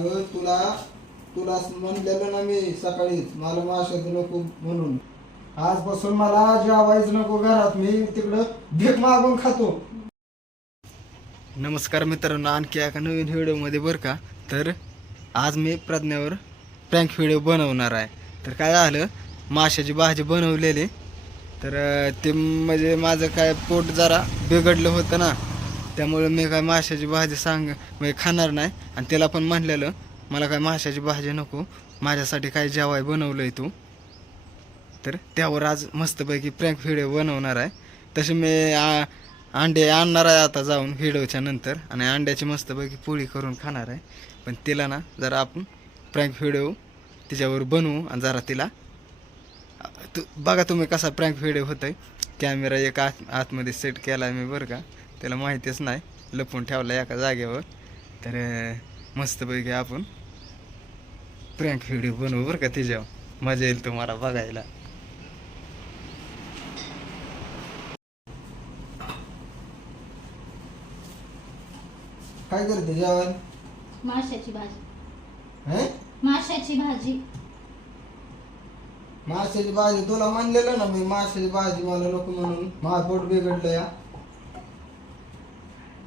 अगं तुला तुला म्हणलेलं ना मी सकाळीच मला माशाचं नको म्हणून. आजपासून मला जेवायचं नको घरात, मी तिकडं भीक मागून खातो. नमस्कार मित्रांनो, आणखी एका नवीन व्हिडिओमध्ये बरं का. तर आज मी प्रज्ञावर प्रँक व्हिडिओ बनवणार आहे. तर काय झालं, माशाची भाजी बनवलेली, तर ते म्हणजे माझं काय पोट जरा बिघडलं होतं ना, त्यामुळे मी काय माशाची भाजी म्हणजे खाणार नाही. आणि त्याला पण म्हणलेलं मला काय माशाची भाजी नको, माझ्यासाठी काय जेवाय बनवलं आहे तू. तर त्यावर आज मस्तपैकी प्रँक व्हिडिओ बनवणार आहे. तसे मी अंडे आणणार आहे आता जाऊन व्हिडिओच्या नंतर, आणि अंड्याची मस्तपैकी पोळी करून खाणार आहे. पण तिला ना जरा आपण प्रँक व्हिडिओ तिच्यावर बनवू आणि जरा तिला बघा तुम्ही कसा प्रँक व्हिडिओ होत आहे. कॅमेरा एक आतमध्ये सेट केला आहे मी बरं का, त्याला माहितीच नाही, लपून ठेवला एका जागेवर. तर मस्तपैकी आपण प्रँक व्हिडिओ बनवू बरं का, तिच्यावर मजा येईल तुम्हाला बघायला. काय करते जेवण? माशाची भाजी. हे माशाची भाजी. माशाची भाजी तुला म्हणलेलं ना मी, माशाची भाजी मला नको म्हणून. माझं पोट बिघडलं या.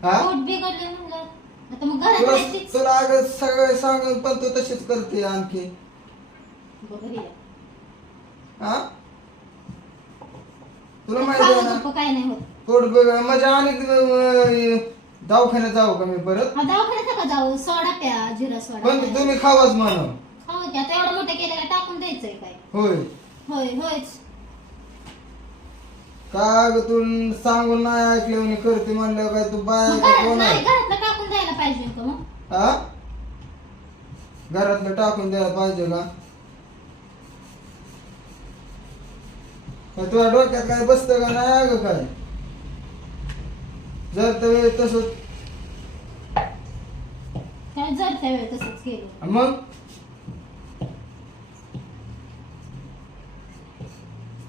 हा पोट बिघडले म्हणलं आता मग घरात तुला राहायचीच. तुला अगं सगळं सांगून पण तू तशीच करते आणखी. बघूया. हा तुला माहिती आहे खावं ना, झोपं काय नाही होत. पोट बिघड म्हणजे आणि दवाखान्यात जाऊ का मी परत? हा, दवाखान्यात का जाऊ? सोडा प्या, जिरा सोडा पण प्या. तुम्ही खावाच म्हणा. खाऊ की आता एवढं मोठं केलं काय टाकून द्यायचंय काय? होय होय होयच. का ग तू सांगून नाही ऐकलं म्हणे करते म्हणल्यावर काय तू बाय मग का कोण नाही, आहे? घरातलं टाकून द्यायला पाहिजे का मग? हा घरातलं टाकून द्यायला पाहिजे का? तुझ्या डोक्यात काय बसतं का नाही अगं काय? जर तर तसं काय जर त्यावेळी तसंच केलं मग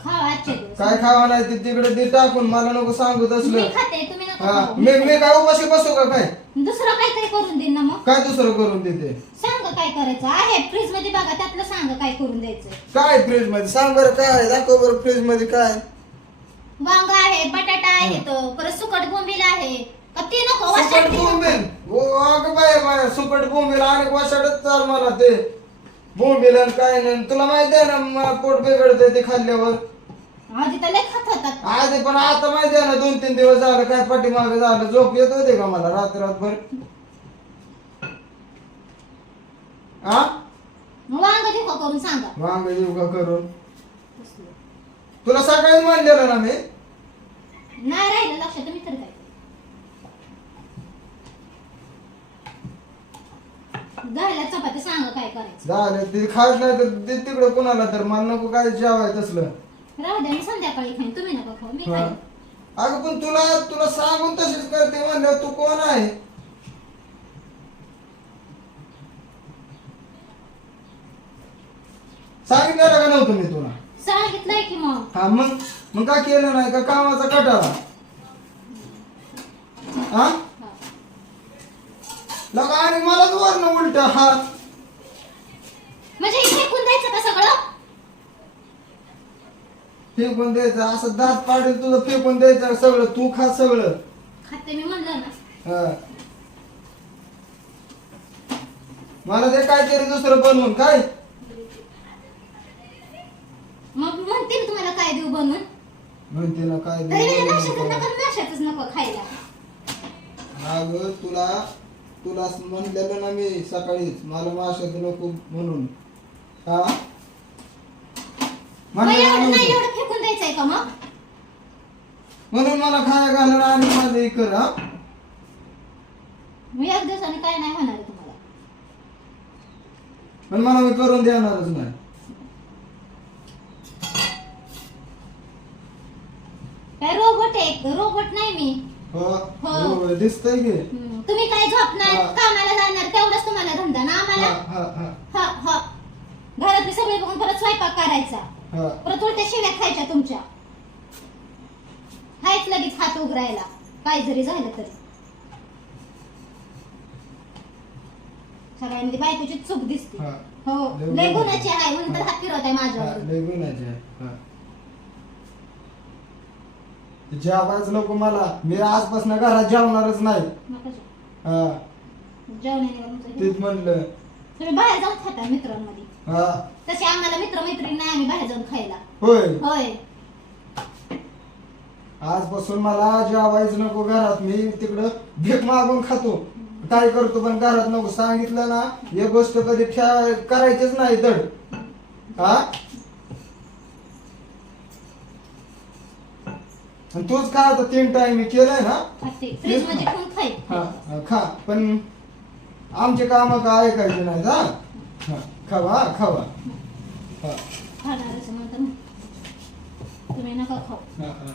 खावा आजचे दिवस. काय खावा नाही ते तिकडे ते टाकून मला नको सांगू मी तसलं. खाते, तुम्ही नका हा खाऊ. मी काय उपाशी बसू का काय? दुसरं काय करून देईन ना मग. काय दुसरं करून देते? सांगा काय करायचं आहे फ्रीज मध्ये, बघा त्यातलं सांगा काय करून द्यायचं. काय फ्रीज मध्ये सांग बरं, काय दाखव बरं फ्रीज मध्ये काय. वांग आहे, बटाटा आहे, तो परत सुकट बोंबील आहे. ते नको सुकट वाशात ते नको. बोंबील हो अगं बाय बाय, सुकट बोंबील आणि वाशाडच चाल मला ते बोंबील आणि काय नाही. तुला माहिती आहे ना मला पोट बिघडतंय ते खाल्ल्यावर. आधी तर लय खात होतात. आधी पण आता माहिती आहे ना 2-3 दिवस झालं काय पाठीमागे झालं, झोप येत होते का मला रात्रभर? हा वांग देऊ का करून सांगा. वांग देऊ का करून? तुला सकाळी म्हणलेलं ना मी. नाही राहिलं लक्षात, मी तर काय झाल्या चपाती सांगा काय करायचं. झालं ते खास नाही तर ते तिकडे कोणाला तर मला नको काय जेवाय तसलं. राहू द्या, मी संध्याकाळी खाईन, तुम्ही नका खाऊ, मी हा. खाईन. अगं पण तुला तुला सांगून तशीच करते म्हणल्यावर तू कोण आहे? सांगितलं का नव्हतं मी तुला? सांगितलंय की मग. हा मग काय केलं नाही का कामाचा कटाळा? हा हा. लगा आणि मलाच वरण उलट हा. म्हणजे हे फेकून द्यायचं का सगळं? फेकून द्यायचं असं दात पाडेल तुझं, फेकून द्यायचं सगळं, तू खा सगळं. खाते मी म्हणलं ना. हा. मला ते काहीतरी दुसरं बनवून काय मग म्हणते मी तुम्हाला काय देऊ बनवून. म्हणते ना काय तरी मी बनवून नाश्त्याचं काय. नका, नाश्त्याचंच नको खायला. अगं तुला तुला म्हणलेलं ना मी सकाळीच मला माशाचं नको म्हणून. हा मग म्हणलेलं एवढं नाही, नव्हतं. एवढं फेकून द्यायचंय का मग? म्हणून मला खाया घालून आणि माझं हे कर. हा मी एक दिवसाने काय नाही म्हणाले तुम्हाला. पण मला मी करून देणारच नाही. काय रोबोट आहे? रोबोट नाही मी. हो हो. हो, दिसतंय की. तुम्ही काय झोपणार, हा. कामाला जाणार, तेवढंच तुम्हाला धंदा ना आम्हाला. हा हा हा हा हा. घरातले सगळे बघून परत स्वयंपाक करायचा, हा. परत उलट्या शिव्या खायच्या तुमच्या. हायच लगेच हात उघडायला काय जरी झालं तरी. सगळ्यांमध्ये बायकोची चूक दिसते. हा. हो लय लय गुणाची. गुणाची आहे म्हणून तर हात फिरवत आहे हा, माझ्यावर. लय गुणाची आहे. हा. जेवायच नको मला, मी आजपासून घरात जेवणारच नाही. नका जेवू. हा जेवणाने तुमचं हे. तेच म्हणलं. तुम्ही बाहेर जाऊन खाता मित्रांमध्ये. हा तसे आम्हाला मित्र मैत्रिणी नाही आम्ही बाहेर जाऊन खायला. होय, होय आजपासून मला जेवायचं नको घरात, मी तिकडं भीक मागून खातो काय करतो, पण घरात नको. सांगितलं ना एक गोष्ट कधी करायचीच नाही दड. हा आणि तूच खा आता 3 टाइम मी केलंय ना. खाते फ्रीज मध्ये ठेवून हा खाईल. हा, खा, पण आमचे काम काय ऐकायचे नाहीत. हा हा, खावा खावा. हा खाणारच म्हणतो ना. तुम्ही नका खाऊ. हा, हा.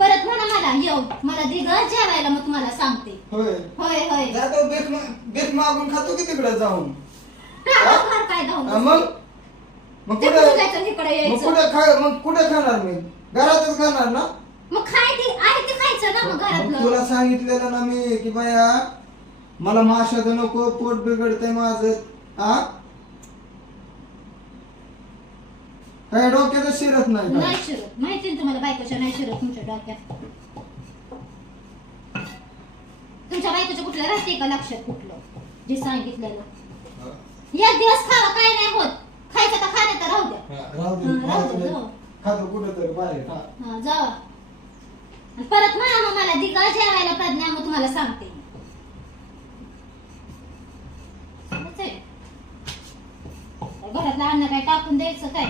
परत म्हणा मला येऊ मला दिग जेवायला मग तुम्हाला सांगते. होय होय होय जातो भीक मागून खातो की तिकडे जाऊन. काय जाऊ मग ते कुठे कुठं जायचं इकडे मग यायचं. कुठे मग कुठे खाणार मी, घरातच खाणार ना. मग खाय ते आहे ते खायचं ना मग मग घरातलं. तुला सांगितलेलं ना मी की बाया मला माशाचं नको, पोट बिघडतंय माझं. हा काय डोक्यातच शिरत नाही का? नाही शिरत माहिती ना तुम्हाला बायकोच्या नाही शिरत तुमच्या डोक्यात. तुमच्या बायकोच्या कुठलं राहते का लक्षात कुठलं जे सांगितलेलं. हा. एक दिवस खावा काय नाही होत. खायचं तर खाण्यात तर राहू द्या. हा, राहू दे, हा, राहू दे, राहू दे. जाऊ. खातो कुठं तर बाहेर. हा. हा जावा आणि परत म्हणा मग मला दिगा जेवायला प्रज्ञा मग तुम्हाला सांगते. घरातलं अन्न काय टाकून द्यायचं काय.